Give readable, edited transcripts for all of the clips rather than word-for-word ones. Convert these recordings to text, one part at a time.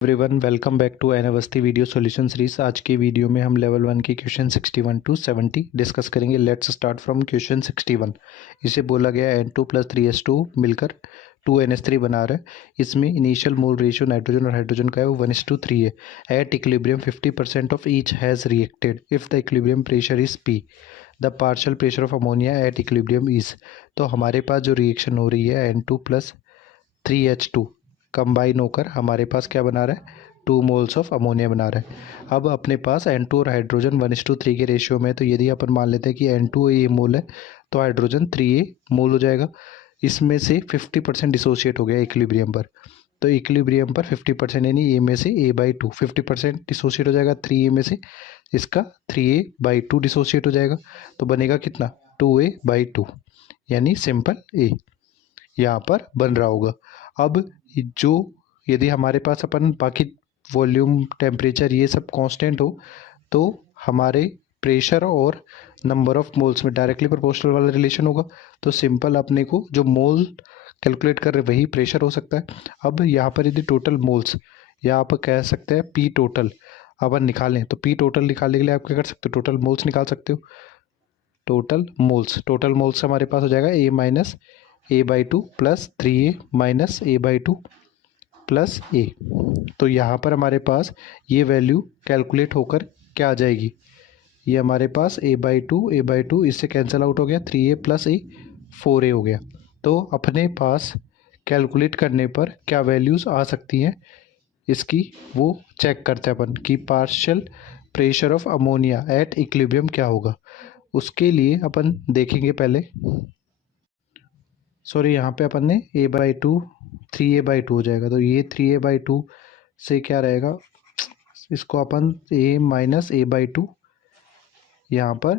Everyone welcome back to N Awasthi video solution series. आज की video में हम लेवल 1 की क्वेश्चन 61 टू 70 डिस्कस करेंगे। Let's start from question 61। इसे बोला गया N2 + 3s2 मिलकर 2NH3 बना रहा है। इसमें इनिशियल मोल रेशियो नाइट्रोजन और हाइड्रोजन का है वो 1:3 है। At equilibrium 50% of each has reacted if the equilibrium pressure is P। The partial pressure of ammonia at equilibrium is. तो हमारे पास जो रिएक्शन हो रही है N2 + 3H2 कंबाइन होकर हमारे पास क्या बना रहा है, 2 मोल्स ऑफ अमोनिया बना रहा है। अब अपने पास N2 और हाइड्रोजन 1:3 के रेशियो में, तो यदि अपन मान लेते हैं कि N2 A मोल है तो हाइड्रोजन 3A मोल हो जाएगा। इसमें से 50% डिसोशिएट हो गया इक्विलिब्रियम पर। तो इक्विलिब्रियम पर 50% यानी A में से A/2 50% डिसोशिएट हो जाएगा। 3A में से इसका 3A/2 डिसोशिएट हो जाएगा। तो बनेगा कितना, 2A/2 यानी सिंपल A यहाँ पर बन रहा होगा। अब जो यदि हमारे पास अपन बाकी वॉल्यूम टेम्परेचर ये सब कांस्टेंट हो तो हमारे प्रेशर और नंबर ऑफ मोल्स में डायरेक्टली प्रोपोर्शनल वाला रिलेशन होगा। तो सिंपल अपने को जो मोल कैलकुलेट कर रहे वही प्रेशर हो सकता है। अब यहाँ पर यदि टोटल मोल्स या आप कह सकते हैं पी टोटल अपन निकालें तो पी टोटल निकालने के लिए आप क्या कर सकते हो, टोटल मोल्स निकाल सकते हो। टोटल मोल्स हमारे पास हो जाएगा A-A/2 + 3A-A/2 + A। तो यहाँ पर हमारे पास ये वैल्यू कैलकुलेट होकर क्या आ जाएगी, ये हमारे पास A/2 इससे कैंसिल आउट हो गया, 3A + A 4A हो गया। तो अपने पास कैलकुलेट करने पर क्या वैल्यूज़ आ सकती हैं इसकी वो चेक करते हैं अपन कि partial pressure of ammonia at equilibrium क्या होगा। उसके लिए अपन देखेंगे पहले, सॉरी यहाँ पे अपन ने A/2 3A/2 हो जाएगा। तो ये 3A/2 से क्या रहेगा, इसको अपन A - A/2 यहाँ पर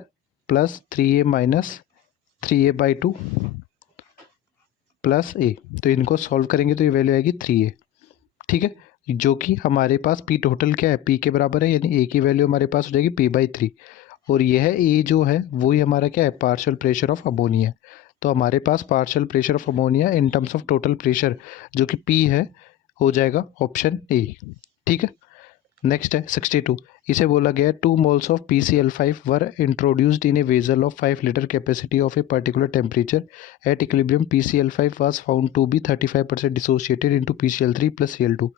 प्लस 3A - 3A/2 + A। तो इनको सॉल्व करेंगे तो ये वैल्यू आएगी 3A, ठीक है। जो कि हमारे पास P टोटल क्या है, P के बराबर है, यानी A की वैल्यू हमारे पास हो जाएगी P/3। और यह A जो है वही हमारा क्या है, पार्शियल प्रेशर ऑफ अमोनिया। तो हमारे पास partial pressure of ammonia in terms of total pressure जो कि P है हो जाएगा ऑप्शन A, ठीक है। नेक्स्ट है 62। इसे बोला गया 2 moles of PCl5 were introduced in a vessel of 5 litre capacity of a particular temperature at equilibrium. PCl5 was found to be 35% dissociated into PCl3 + Cl2।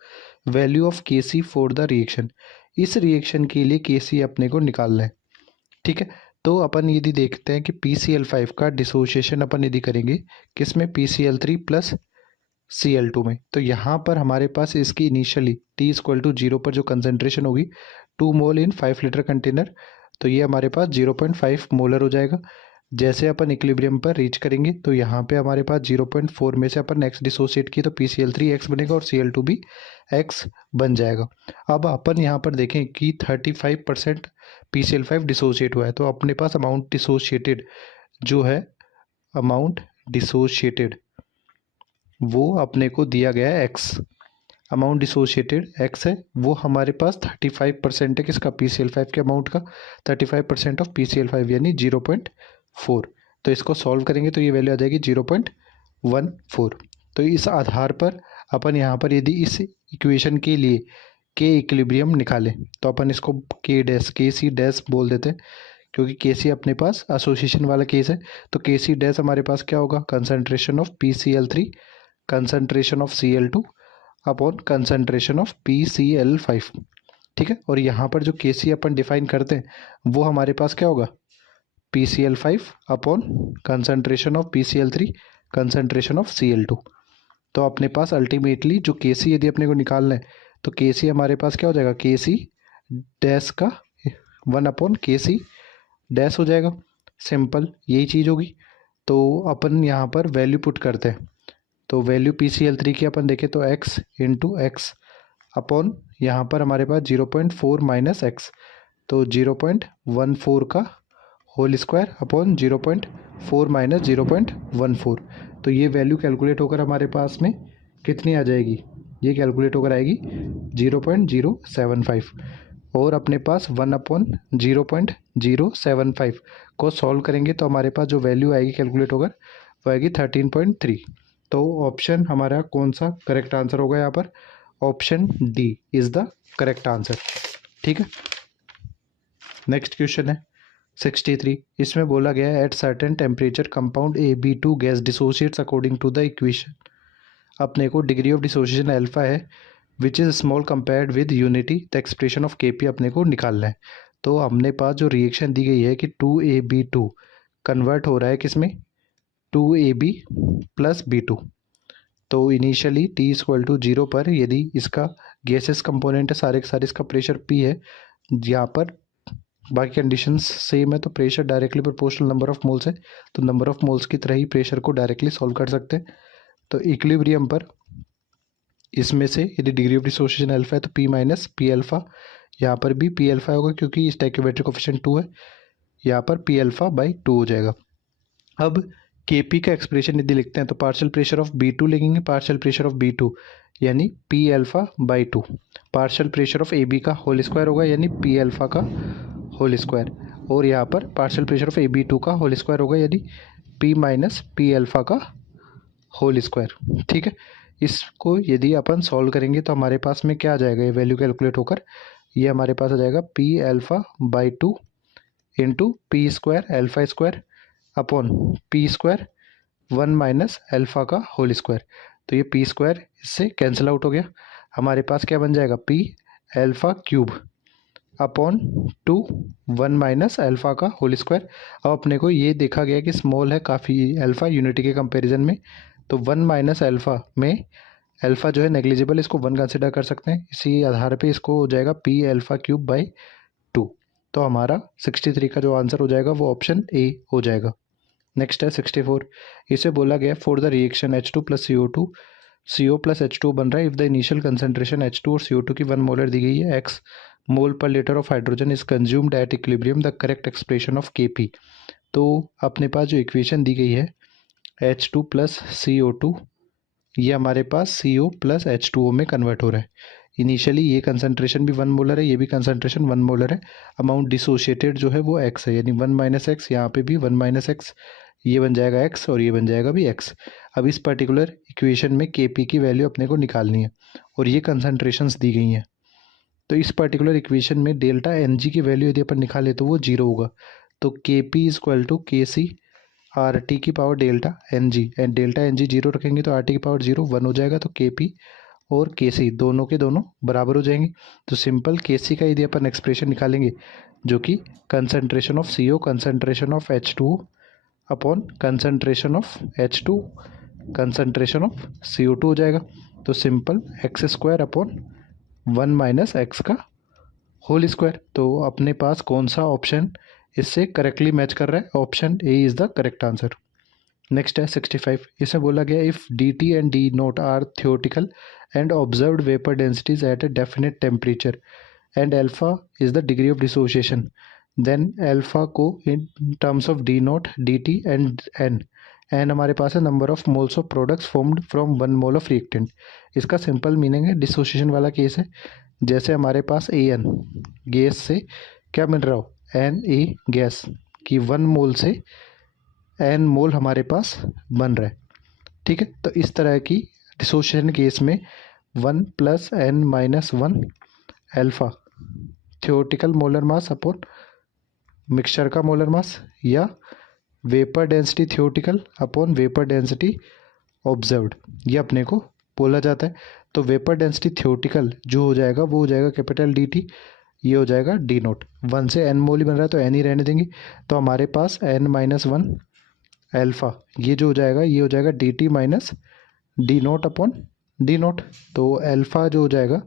Value of Kc for the reaction. इस रिएक्शन के लिए Kc अपने को निकालना है, ठीक है। तो अपन यदि देखते हैं कि PCl5 का डिसोसिएशन अपन यदि करेंगे किसमें, PCl3 + Cl2 में, तो यहाँ पर हमारे पास इसकी इनिशियली T = 0 पर जो कंसनट्रेशन होगी 2 मोल इन 5 लीटर कंटेनर, तो ये हमारे पास 0.5 मोलर हो जाएगा। जैसे अपन इक्विलिब्रियम पर रीच करेंगे तो यहाँ पे हमारे पास 0.4 में से अपन X डिसोसिएट किए तो PCl3 X बनेगा और Cl2 भी X बन जाएगा। अब अपन यहाँ पर देखें कि 35% PCl5 डिसोसिएट हुआ है, तो अपने पास अमाउंट डिसोसिएटेड जो है, अमाउंट डिसोसिएटेड वो अपने को दिया गया है X। अमाउंट डिसोशिएटेड X है, वो हमारे पास 35% है किसका, PCl5 के अमाउंट का। 35% ऑफ PCl5 यानी 0.4। तो इसको सॉल्व करेंगे तो ये वैल्यू आ जाएगी 0.14। तो इस आधार पर अपन यहाँ पर यदि इस इक्वेशन के लिए के इक्विलिब्रियम निकालें तो अपन इसको KC डैश बोल देते हैं, क्योंकि Kc अपने पास एसोसिएशन वाला केस है। तो Kc डैश हमारे पास क्या होगा, concentration of PCl3 concentration of Cl2 upon concentration of PCl5, ठीक है। और यहाँ पर जो Kc अपन डिफाइन करते हैं वो हमारे पास क्या होगा, PCl5 upon concentration of PCl3 concentration of Cl2। तो अपने पास अल्टीमेटली जो Kc यदि अपने को निकालना है तो Kc हमारे पास क्या हो जाएगा, Kc डैश का 1/Kc डैश हो जाएगा। सिंपल यही चीज़ होगी। तो अपन यहाँ पर वैल्यू पुट करते हैं, तो वैल्यू PCl3 की अपन देखें तो X × X अपॉन यहाँ पर हमारे पास 0.4 - X, तो 0.14 का होल स्क्वायर अपॉन 0.4 - 0.14। तो ये वैल्यू कैलकुलेट होकर हमारे पास में कितनी आ जाएगी, ये कैलकुलेट होकर आएगी 0.075। और अपने पास 1/0.075 को सॉल्व करेंगे तो हमारे पास जो वैल्यू आएगी कैलकुलेट होकर वो आएगी 13.3। तो ऑप्शन हमारा कौन सा करेक्ट आंसर होगा यहाँ पर, option D is the correct answer. ठीक है, नेक्स्ट क्वेश्चन है 63। इसमें बोला गया है at certain temperature compound AB2 gas dissociates according to the equation. अपने को डिग्री ऑफ डिसोसिएशन अल्फा है which is small compared with unity, the expression of Kp अपने को निकालना है। तो हमने पास जो रिएक्शन दी गई है कि 2AB2 कन्वर्ट हो रहा है किसमें, 2AB प्लस B2। तो इनिशियली T इक्वल टू 0 पर यदि इसका गैसेस कंपोनेंट है सारे के सारे, इसका प्रेशर P है, यहाँ पर बाकी कंडीशंस सेम है, तो pressure directly proportional number of moles है, तो नंबर ऑफ मोल्स की तरह ही प्रेशर को डायरेक्टली सॉल्व कर सकते हैं। तो इक्विलिब्रियम पर इसमें से यदि डिग्री ऑफ डिसोसिएशन अल्फा है तो P माइनस पी अल्फा, यहाँ पर भी P अल्फा होगा क्योंकि स्टोइकियोमेट्रिक कोएफिशिएंट 2 है, यहाँ पर P अल्फा बाई 2 हो जाएगा। अब Kp का एक्सप्रेशन यदि लिखते हैं तो पार्शियल प्रेशर ऑफ B2 लिखेंगे, पार्शियल प्रेशर ऑफ B2 यानी P alpha by 2, partial pressure of AB का होल स्क्वायर होगा यानी P अल्फा का होल स्क्वायर, और यहाँ पर पार्शियल प्रेशर ऑफ AB2 का होल स्क्वायर होगा यानी P माइनस पी अल्फा का होल स्क्वायर। ठीक है, इसको यदि अपन सॉल्व करेंगे तो हमारे पास में क्या आ जाएगा, ये वैल्यू कैलकुलेट होकर ये हमारे पास आ जाएगा P alpha by 2 into P square alpha square upon P square 1 minus alpha का होल स्क्वायर। तो ये P स्क्वायर इससे कैंसिल आउट हो गया, हमारे पास क्या बन जाएगा P alpha cube upon 2 1 minus alpha का होल स्क्वायर। अब अपने को ये देखा गया कि स्मॉल है काफ़ी अल्फा यूनिटी के कंपैरिजन में, तो 1 माइनस अल्फा में अल्फा जो है नेग्लिजिबल, इसको 1 कंसिडर कर सकते हैं, इसी आधार पे इसको हो जाएगा P अल्फा क्यूब बाई 2। तो हमारा 63 का जो आंसर हो जाएगा वो ऑप्शन ए हो जाएगा। नेक्स्ट है 64। इसे बोला गया for the reaction H2 plus CO2, CO plus H2 बन रहा है if the initial concentration H2 और CO2 की 1 मोलर दी गई है, x मोल पर litre of hydrogen is consumed at equilibrium, the correct expression of Kp। तो अपने पास जो इक्वेशन दी गई है H2 प्लस CO2, ये हमारे पास CO प्लस H2O में कन्वर्ट हो रहा है। इनिशियली ये कंसंट्रेशन भी 1 मोलर है, ये भी कंसंट्रेशन 1 मोलर है, अमाउंट डिसोशिएटेड जो है वो x है यानी 1 माइनस एक्स, यहाँ पे भी 1 माइनस एक्स, ये बन जाएगा x और ये बन जाएगा भी x। अब इस पर्टिकुलर इक्वेशन में Kp की वैल्यू अपने को निकालनी है और ये कंसंट्रेशंस दी गई हैं। तो इस पर्टिकुलर इक्वेशन में डेल्टा Ng की वैल्यू यदि अपन निकाले तो वो 0 होगा, तो Kp is equal to KC RT की power delta Ng, and delta Ng 0 रखेंगे तो RT की पावर 0 1 हो जाएगा, तो Kp और Kc दोनों के दोनों बराबर हो जाएंगे। तो सिंपल Kc का यदि अपन एक्सप्रेशन निकालेंगे जो कि concentration of CO concentration of H2O upon concentration of H2 concentration of CO2 हो जाएगा, तो simple x square upon 1 minus x का होल स्क्वायर। तो अपने पास कौन सा ऑप्शन इससे करेक्टली मैच कर रहा है, option A is the correct answer. Next है 65। इसमें बोला गया if dt and D naught are theoretical and observed vapour densities at a definite temperature and alpha is the degree of dissociation, then alpha को in terms of D naught D T and n हमारे पास है number of moles of products formed from 1 mole of reactant. इसका simple meaning है dissociation वाला case है, जैसे हमारे पास AN गैस से क्या मिल रहा हो, Na गैस की 1 मोल से N मोल हमारे पास बन रहा है। ठीक है, तो इस तरह की डिसोसिएशन केस में 1 plus N minus 1 alpha theoretical molar mass upon mixture का मोलर मास, या vapour density theoretical upon vapour density observed, ये अपने को बोला जाता है। तो वेपर डेंसिटी थियोटिकल जो हो जाएगा वो हो जाएगा कैपिटल डी टी, ये हो जाएगा डी नोट, 1 से N मोल ही बन रहा है तो N ही रहने देंगे, तो हमारे पास N माइनस 1 अल्फा ये जो हो जाएगा ये हो जाएगा D T minus D naught upon D naught, तो अल्फा जो हो जाएगा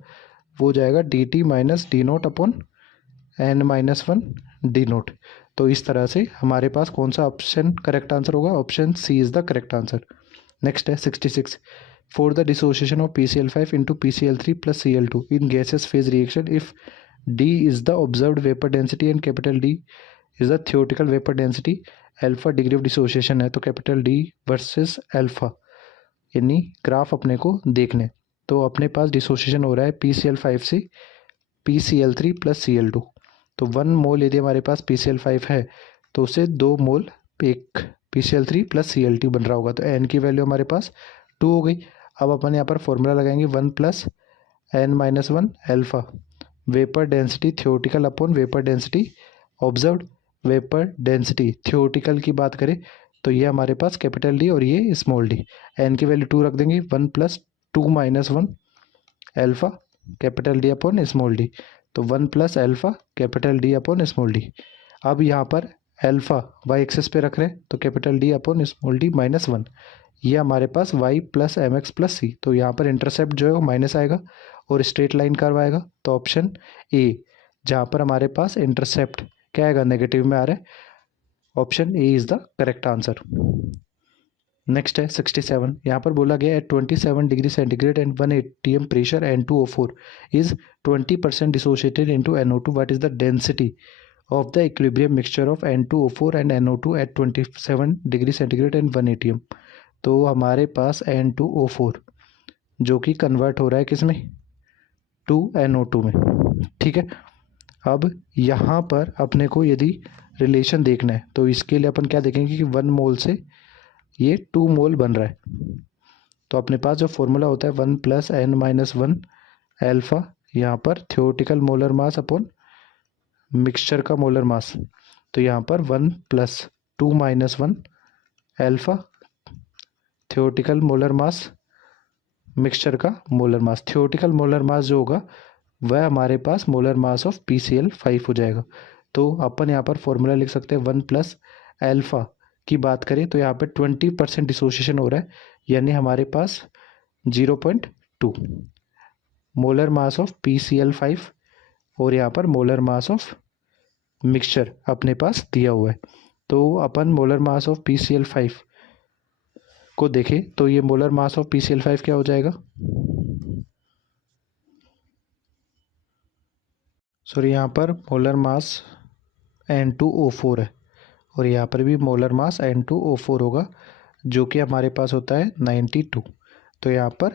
वो हो जाएगा D T minus D naught upon N minus 1 D naught. तो इस तरह से हमारे पास कौन सा ऑप्शन करेक्ट आंसर होगा, option C is the correct answer. Next है 66। For the dissociation of PCl5 into PCl3 plus Cl2 in gases phase reaction if D is the observed vapour density and capital D is the theoretical vapour density, alpha degree of dissociation है, तो capital D versus alpha यानी graph अपने को देखने। तो अपने पास dissociation हो रहा है PCl5 से PCl3 प्लस Cl2, तो 1 मोल यदि हमारे पास PCl5 है तो उसे 2 मोल एक PCl3 प्लस Cl2 बन रहा होगा, तो N की वैल्यू हमारे पास 2 हो गई। अब अपन यहाँ पर फॉर्मूला लगाएंगे 1 plus n-1 alpha vapour density theoretical upon vapour density observed. Vapour density theoretical की बात करें तो ये हमारे पास कैपिटल डी और ये स्मॉल डी। एन की वैल्यू 2 रख देंगे, 1 + 2 - 1 alpha capital D upon small D, तो 1 + alpha capital D upon small D. अब यहाँ पर अल्फा वाई एक्सिस पे रख रहे हैं तो capital D upon small D -1, ये हमारे पास y + mx + c, तो यहाँ पर इंटरसेप्ट जो है वो माइनस आएगा और स्ट्रेट लाइन कर्व आएगा, तो ऑप्शन ए जहाँ पर हमारे पास इंटरसेप्ट क्या आएगा नेगेटिव में आ रहा है, option A is the correct answer. Next है 67, यहाँ पर बोला गया at 27 degree centigrade and 1 atm pressure N2O4 is 20% dissociated into NO2, what is the density of the equilibrium mixture of N2O4 and NO2 at 27 degree centigrade and 1 atm। तो हमारे पास N2O4 जो कि convert हो रहा है किसमें, टू NO2 में, ठीक है। अब यहाँ पर अपने को यदि रिलेशन देखना है तो इसके लिए अपन क्या देखेंगे कि 1 मोल से ये 2 मोल बन रहा है, तो अपने पास जो फॉर्मूला होता है 1 + n-1 अल्फा, यहाँ पर theoretical molar mass upon mixture का मोलर मास, तो यहाँ पर 1 + 2 - 1 alpha theoretical molar mass mixture का molar mass. Theoretical molar mass जो होगा वह हमारे पास मोलर मास ऑफ PCl5 हो जाएगा। तो अपन यहाँ पर फॉर्मूला लिख सकते हैं 1 + अल्फा की बात करें तो यहाँ पे 20% डिसोसिएशन हो रहा है, यानी हमारे पास 0.2 मोलर मास ऑफ PCl5 और यहाँ पर मोलर मास ऑफ मिक्सचर अपने पास दिया हुआ है। तो अपन मोलर मास ऑफ PCl5 को देखें तो ये मोलर मास ऑफ PCl5 क्या हो जाएगा, सॉरी यहाँ पर मोलर मास N2O4 है और यहाँ पर भी मोलर मास N2O4 होगा जो कि हमारे पास होता है 92। तो यहाँ पर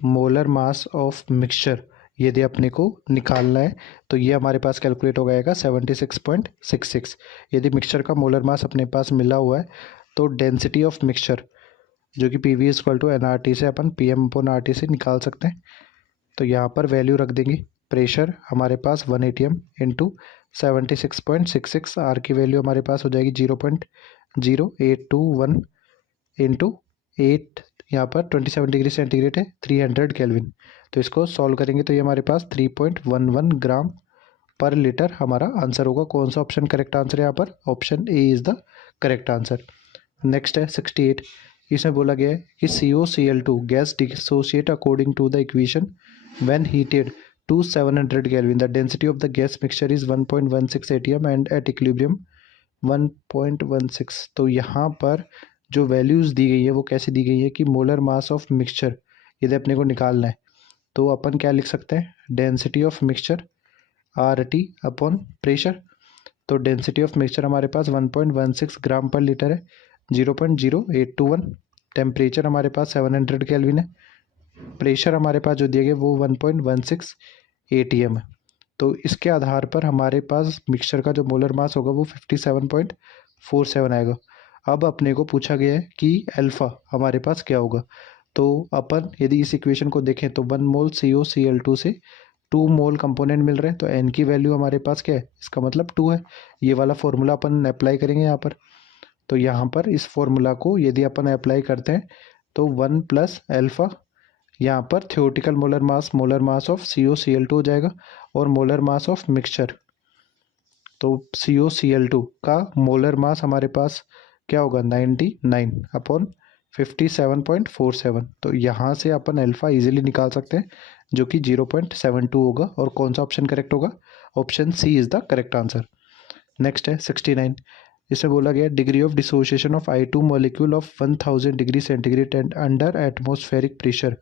मोलर मास ऑफ मिक्सचर यदि अपने को निकालना है तो ये हमारे पास कैलकुलेट हो जाएगा 76.66। यदि मिक्सचर का मोलर मास अपने पास मिला हुआ है तो डेंसिटी ऑफ मिक्सचर जो कि PV = nRT से अपन PM/RT से निकाल सकते हैं। तो यहाँ पर वैल्यू रख देंगे, प्रेशर हमारे पास 1 atm इंटू 76.66, आर की वैल्यू हमारे पास हो जाएगी 0.0821 इंटू 8, यहाँ पर 27 डिग्री सेंटीग्रेड है 300 केल्विन, तो इसको सॉल्व करेंगे तो ये हमारे पास 3.11 ग्राम पर लीटर हमारा आंसर होगा। कौन सा ऑप्शन करेक्ट आंसर है यहाँ पर, option A is the correct answer. Next है 68, इसमें बोला गया है कि COCl2 gas dissociate according to the equation when heated to 700 kelvin, the density of the gas mixture is 1.16 atm and at equilibrium 1.16। तो यहाँ पर जो वैल्यूज़ दी गई है वो कैसे दी गई है कि मोलर मास ऑफ मिक्सचर यदि अपने को निकालना है तो अपन क्या लिख सकते हैं, density of mixture RT upon pressure. तो डेंसिटी ऑफ मिक्सचर हमारे पास 1.16 ग्राम पर लीटर है, 0.0821, टेम्परेचर हमारे पास 700 केल्विन है, प्रेशर हमारे पास जो दिया गया वो 1.16 atm है। तो इसके आधार पर हमारे पास मिक्सचर का जो मोलर मास होगा वो 57.47 आएगा। अब अपने को पूछा गया है कि अल्फ़ा हमारे पास क्या होगा, तो अपन यदि इस इक्वेशन को देखें तो 1 मोल COCl2 से 2 मोल कंपोनेंट मिल रहे हैं, तो n की वैल्यू हमारे पास क्या है, इसका मतलब 2 है। ये वाला फॉर्मूला अपन अप्लाई करेंगे यहाँ पर, तो यहाँ पर इस फॉर्मूला को यदि अपन अप्लाई करते हैं तो 1 + अल्फ़ा, यहाँ पर theoretical molar mass of COCl2 हो जाएगा और मोलर मास ऑफ मिक्सचर, तो COCl2 का मोलर मास हमारे पास क्या होगा 99/57.47। तो यहाँ से अपन अल्फ़ा इजीली निकाल सकते हैं जो कि 0.72 होगा, और कौन सा ऑप्शन करेक्ट होगा, option C is the correct answer. Next है 69, इसमें बोला गया degree of dissociation of I2 molecule of 1000 degree centigrade and under atmospheric pressure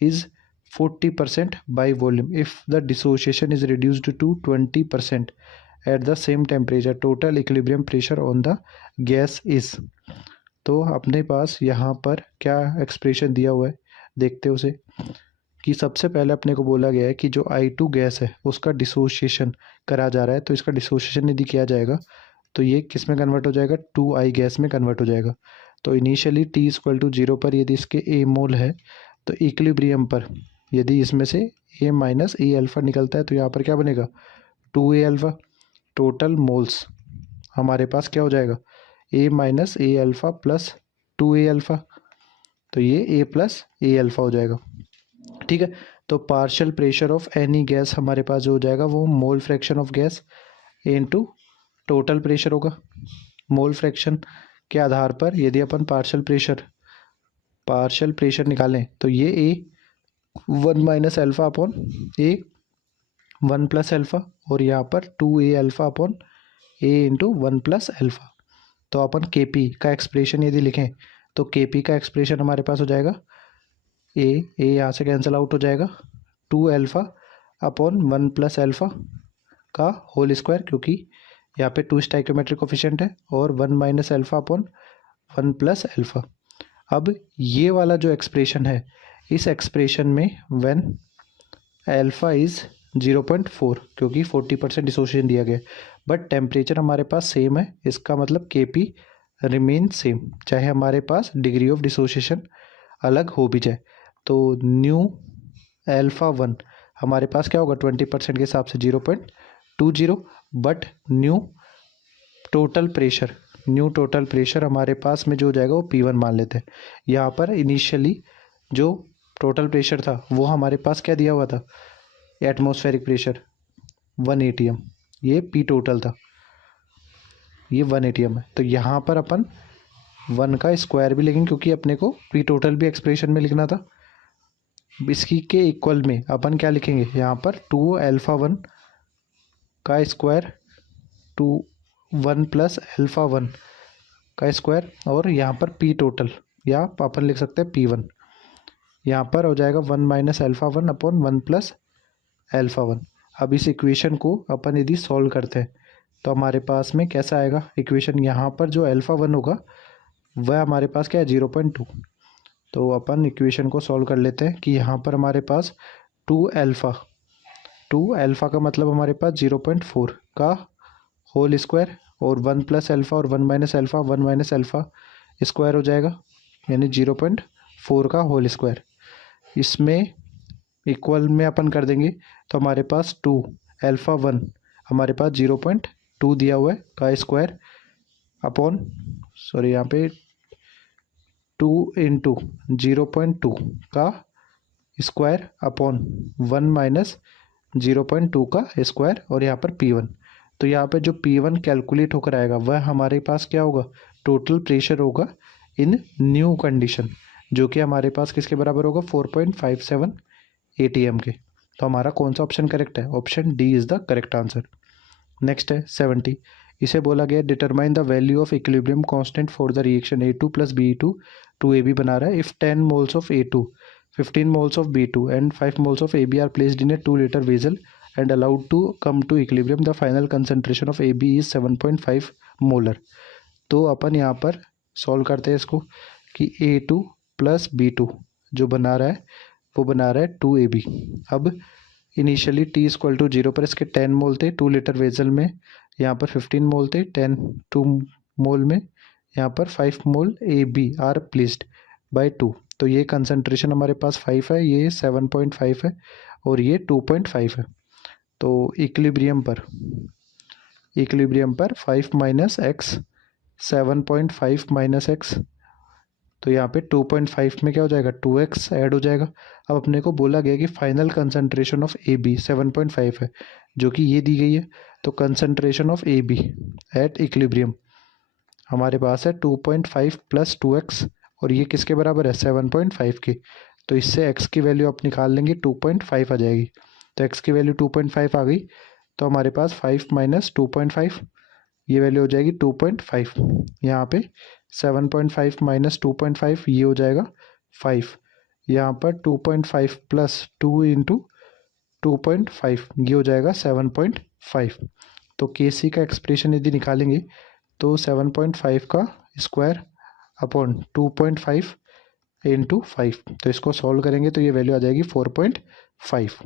is 40% by volume if the dissociation is reduced to 20% at the same temperature, total equilibrium pressure on the gas is। तो अपने पास यहाँ पर क्या expression दिया हुआ है, देखते हैं उसे, कि सबसे पहले अपने को बोला गया है कि जो I2 गैस है उसका डिसोसिएशन करा जा रहा है, तो इसका डिसोसिएशन यदि किया जाएगा तो ये किस में कन्वर्ट हो जाएगा, 2I गैस में कन्वर्ट हो जाएगा। तो इनिशियली T = 0 पर यदि इसके A मोल है तो इक्विलिब्रियम पर यदि इसमें से ए माइनस ए अल्फ़ा निकलता है, तो यहाँ पर क्या बनेगा 2a अल्फ़ा। टोटल मोल्स हमारे पास क्या हो जाएगा ए माइनस ए अल्फ़ा प्लस 2a अल्फ़ा, तो ये a प्लस ए अल्फ़ा हो जाएगा। ठीक है, तो partial pressure of any gas हमारे पास जो हो जाएगा वो mole fraction of gas into total pressure होगा। मोल फ्रैक्शन के आधार पर यदि अपन पार्शियल प्रेशर निकालें तो ये ए 1 माइनस अल्फ़ा अपॉन ए 1 प्लस अल्फ़ा, और यहाँ पर 2a अल्फ़ा अपॉन ए इंटू 1 प्लस अल्फ़ा। तो अपन के पी का एक्सप्रेशन यदि लिखें तो के पी का एक्सप्रेशन हमारे पास हो जाएगा ए यहाँ से कैंसिल आउट हो जाएगा 2 अल्फ़ा अपॉन 1 प्लस अल्फ़ा का होल स्क्वायर, क्योंकि यहाँ पे 2 स्टाइकोमेट्रिक कोफिशिएंट है, और 1 minus alpha upon 1 plus alpha. अब ये वाला जो एक्सप्रेशन है, इस एक्सप्रेशन में व्हेन अल्फ़ा इज़ 0.4, क्योंकि 40% डिसोसिएशन दिया गया है, बट टेम्परेचर हमारे पास सेम है, इसका मतलब के पी रिमेन सेम, चाहे हमारे पास डिग्री ऑफ डिसोसिएशन अलग हो भी जाए। तो न्यू अल्फ़ा 1 हमारे पास क्या होगा 20% के हिसाब से 0.20, बट न्यू टोटल प्रेशर हमारे पास में जो हो जाएगा वो P1 मान लेते हैं। यहाँ पर इनिशियली जो टोटल प्रेशर था वो हमारे पास क्या दिया हुआ था, एटमॉस्फेरिक प्रेशर 1 atm, ये P टोटल था, ये 1 atm है। तो यहाँ पर अपन 1 का स्क्वायर भी लेंगे, क्योंकि अपने को P टोटल भी एक्सप्रेशन में लिखना था। इसकी के इक्वल में अपन क्या लिखेंगे, यहाँ पर 2 अल्फ़ा 1 का स्क्वायर 1 प्लस अल्फ़ा 1 का स्क्वायर, और यहाँ पर P टोटल या अपन लिख सकते हैं P1, यहाँ पर हो जाएगा 1 minus alpha 1 upon 1 plus alpha 1। अब इस इक्वेशन को अपन यदि सॉल्व करते हैं तो हमारे पास में कैसा आएगा इक्वेशन, यहाँ पर जो अल्फ़ा 1 होगा वह हमारे पास क्या है 0.2। तो अपन इक्वेशन को सॉल्व कर लेते हैं कि यहाँ पर हमारे पास 2 अल्फ़ा का मतलब हमारे पास 0.4 का होल स्क्वायर, और 1 प्लस अल्फ़ा और 1 माइनस अल्फ़ा स्क्वायर हो जाएगा, यानी 0.4 का होल स्क्वायर। इसमें इक्वल में अपन कर देंगे तो हमारे पास 2 अल्फ़ा 1 हमारे पास 0.2 दिया हुआ है का स्क्वायर अपॉन यहाँ पे 2 इंटू 0.2 का स्क्वायर अपॉन 1 माइनस 0.2 का स्क्वायर, और यहाँ पर P1। तो यहाँ पे जो P1 कैलकुलेट होकर आएगा वह हमारे पास क्या होगा, टोटल प्रेशर होगा इन न्यू कंडीशन, जो कि हमारे पास किसके बराबर होगा 4.57 atm के। तो हमारा कौन सा ऑप्शन करेक्ट है, option D is the correct answer. Next है 70, इसे बोला गया determine the value of equilibrium constant for the reaction A2 plus B2 2AB बना रहा है। If 10 moles of A2, 15 moles of B2 and 5 moles of AB are placed in a 2-liter vessel and allowed to come to equilibrium, the final concentration of AB is 7.5 molar। तो अपन यहाँ पर solve करते हैं इसको कि A2 plus B2 जो बना रहा है वो बना रहा है 2AB। अब इनिशियली T इक्वल टू 0 पर इसके 10 मोल थे 2 लीटर वेजल में, यहाँ पर 15 मोल थे 2 मोल में, यहाँ पर 5 मोल AB आर प्लेस्ड बाय 2। तो ये कंसंट्रेशन हमारे पास 5 है, ये 7.5 है और ये 2.5 है। तो इक्विलिब्रियम पर 5 माइनस एक्स 7.5 माइनस एक्स, तो यहाँ पे 2.5 में क्या हो जाएगा 2x ऐड हो जाएगा। अब अपने को बोला गया कि फाइनल कंसंट्रेशन ऑफ AB 7.5 है, जो कि ये दी गई है। तो concentration of AB at equilibrium हमारे पास है 2.5 प्लस 2x, और ये किसके बराबर है 7.5 के। तो इससे x की वैल्यू आप निकाल लेंगे 2.5 आ जाएगी। तो x की वैल्यू 2.5 आ गई, तो हमारे पास 5 माइनस 2.5 ये वैल्यू हो जाएगी 2.5। यहाँ पे 7.5 माइनस 2.5 ये हो जाएगा 5। यहाँ पर 2.5 प्लस 2 इंटू 2.5 ये हो जाएगा 7.5। तो KC का एक्सप्रेशन यदि निकालेंगे तो 7.5 का स्क्वायर अपॉन 2.5 इंटू 5, तो इसको सॉल्व करेंगे तो ये वैल्यू आ जाएगी 4.5।